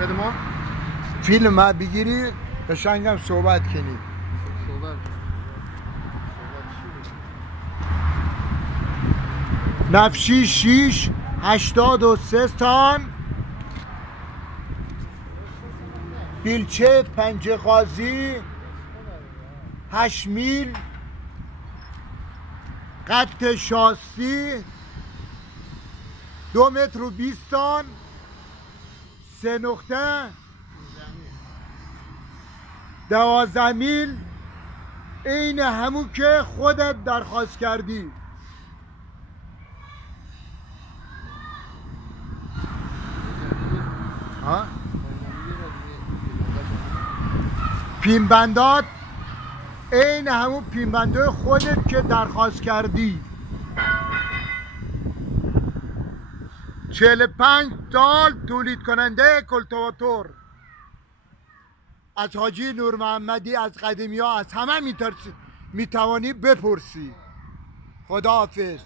بده ما فیلم ها بگیری قشنگم صحبت کنی. نفشی 6 83 تان، بیلچه پنج قاضی 8 میل، قد شاسی 2 متر و 20 تان، 3 نقطه 12 میل، این همون که خودت درخواست کردی. پینبندات این همون پینبنده خودت که درخواست کردی. 45 سال تولید کننده کلتیواتور. از حاجی نور محمدی، از قدیمی ها، از همه میتوانی بپرسی. خداحافظ.